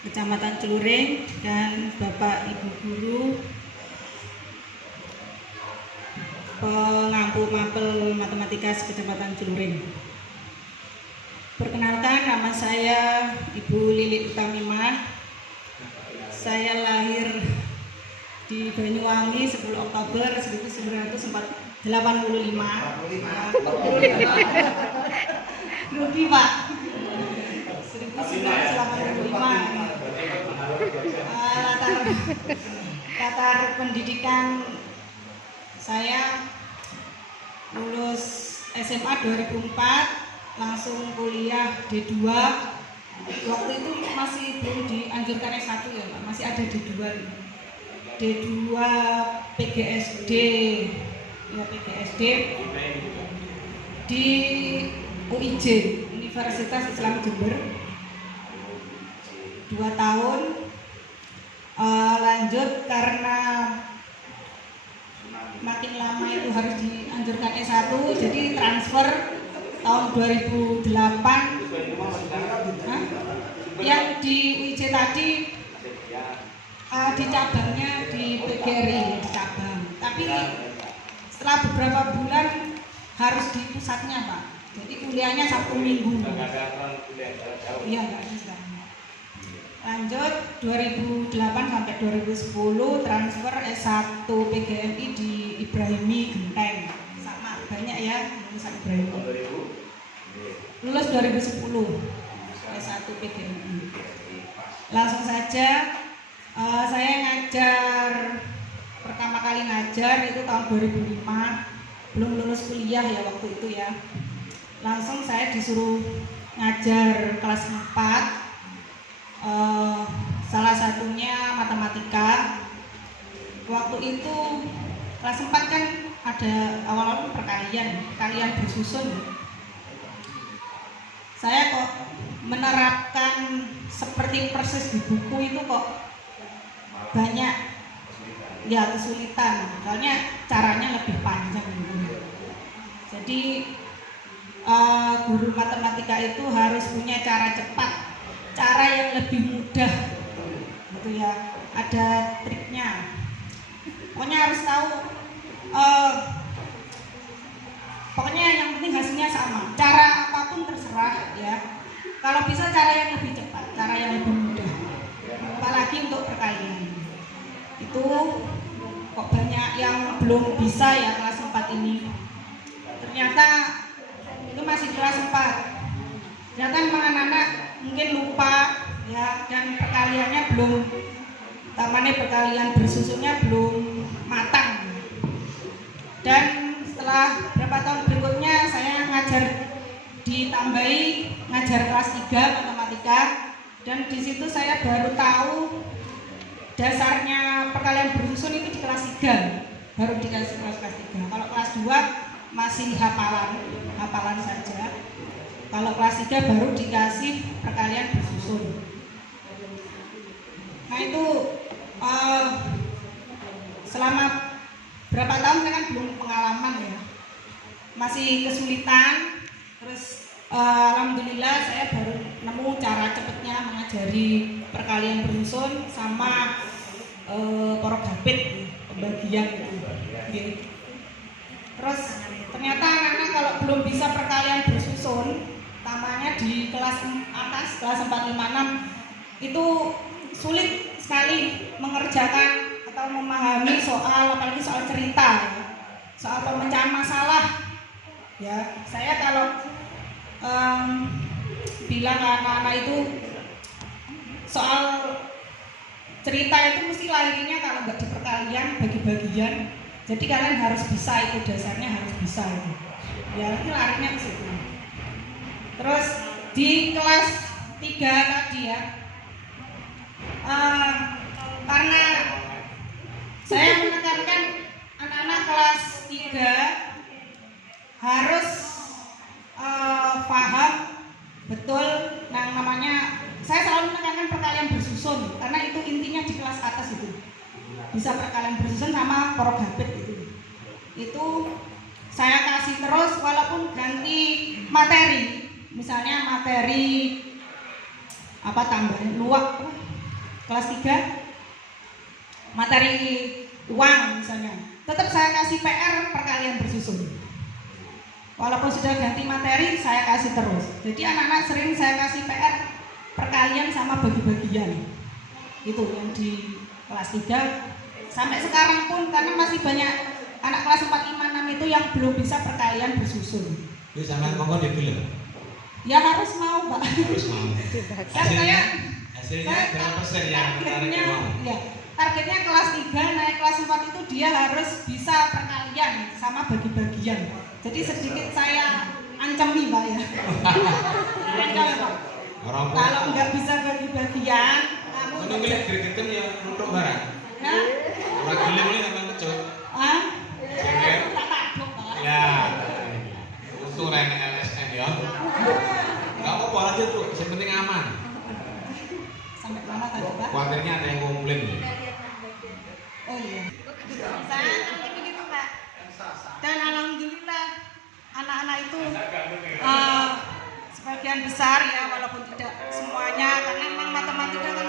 Kecamatan Celuring dan Bapak Ibu Guru pengampu mapel matematika Kecamatan Celuring. Perkenalkan, nama saya Ibu Lilik Utamimah. Saya lahir di Banyuwangi 10 Oktober 1985. Rugi Pak. 1985. Latar pendidikan saya lulus SMA 2004, langsung kuliah D2. Waktu itu masih belum dianjurkan S1 ya Pak, masih ada D2. D2 PGSD ya, PGSD di UIJ, Universitas Islam Jember, 2 tahun. Lanjut karena makin lama itu harus dianjurkan S1, jadi transfer tahun 2008. Yang di UIJ tadi di cabangnya di PGRI di cabang, tapi setelah beberapa bulan harus di pusatnya Pak, jadi kuliahnya Sabtu Minggu. Iya nggak bisa. Lanjut 2008 sampai 2010 transfer S1 PGMI di Ibrahimi Genteng, sama banyak ya lulusan Ibrahimi. Lulus 2010 S1 PGMI. Langsung saja saya ngajar, pertama kali ngajar itu tahun 2005, belum lulus kuliah ya waktu itu ya. Langsung saya disuruh ngajar kelas 4. Salah satunya matematika. Waktu itu kelas 4 kan ada awal-awal kalian bersusun. Saya kok menerapkan seperti persis di buku itu kok banyak ya kesulitan, soalnya caranya lebih panjang gitu. Jadi guru matematika itu harus punya cara cepat, cara yang lebih mudah gitu ya, ada triknya. Pokoknya harus tahu, pokoknya yang penting hasilnya sama, cara apapun terserah ya. Kalau bisa cara yang lebih cepat, cara yang lebih mudah, apalagi untuk perkalian. Itu kok banyak yang belum bisa ya kelas 4 ini. Ternyata itu masih kelas 4. Ternyata memang anak-anak mungkin lupa ya, dan perkaliannya belum, tamannya perkalian bersusunnya belum matang. Dan setelah berapa tahun berikutnya saya ngajar, ditambahi ngajar kelas 3 matematika, dan di situ saya baru tahu dasarnya perkalian bersusun itu di kelas 3, baru dikasih kelas 3. Kalau kelas 2 masih hafalan saja. Kalau kelas 3 baru dikasih perkalian bersusun. Nah itu selama berapa tahun saya kan belum pengalaman ya, masih kesulitan. Terus alhamdulillah saya baru nemu cara cepatnya mengajari perkalian bersusun sama porogapit, pembagian gitu. Terus ternyata anak-anak kalau belum bisa perkalian bersusun, utamanya di kelas atas, kelas 4, 5, 6, itu sulit sekali mengerjakan atau memahami soal, apalagi soal cerita ya, soal pemecahan masalah ya. Saya kalau bilang ke anak-anak itu soal cerita itu mesti lahirnya kalau nggak di perkalian, bagi-bagian. Jadi kalian harus bisa, itu dasarnya harus bisa itu. Ya ini larinya ke situ. Terus di kelas 3 tadi ya, karena saya menekankan anak-anak kelas 3 harus paham betul yang namanya, saya selalu menekankan perkalian bersusun karena itu intinya di kelas atas itu. Bisa perkalian bersusun sama porogapit itu saya kasih terus, walaupun ganti materi, misalnya materi apa tambahan luak kelas 3 materi uang misalnya, tetap saya kasih PR perkalian bersusun. Walaupun sudah ganti materi, saya kasih terus. Jadi anak-anak sering saya kasih PR perkalian sama bagi-bagian. Itu yang di kelas 3 sampai sekarang pun, karena masih banyak anak kelas 4, 5, 6 itu yang belum bisa perkalian bersusun. Itu sampean monggo digelem. Ya harus mau, Pak. Harus mau. Hasilnya berapa persen yang targetnya, ya, targetnya kelas 3 naik kelas 4 itu dia harus bisa perkalian sama bagi-bagian. Jadi sedikit saya ancami, Pak, ya. Kalau nggak bisa bagi-bagian, kamu nggak gregetan ya untuk barang. Nah, ora gelem ini sampean kecut. Tak takut, Pak. Ya. Untung rene LSM ya. Enggak apa-apa aja tuh, yang penting aman. Sampai mana tadi, Pak? Khawatirnya ada yang komplain. Oh iya. Saya begitu, Pak. Dan alhamdulillah anak-anak itu sebagian besar ya, walaupun tidak semuanya, karena memang matematika kan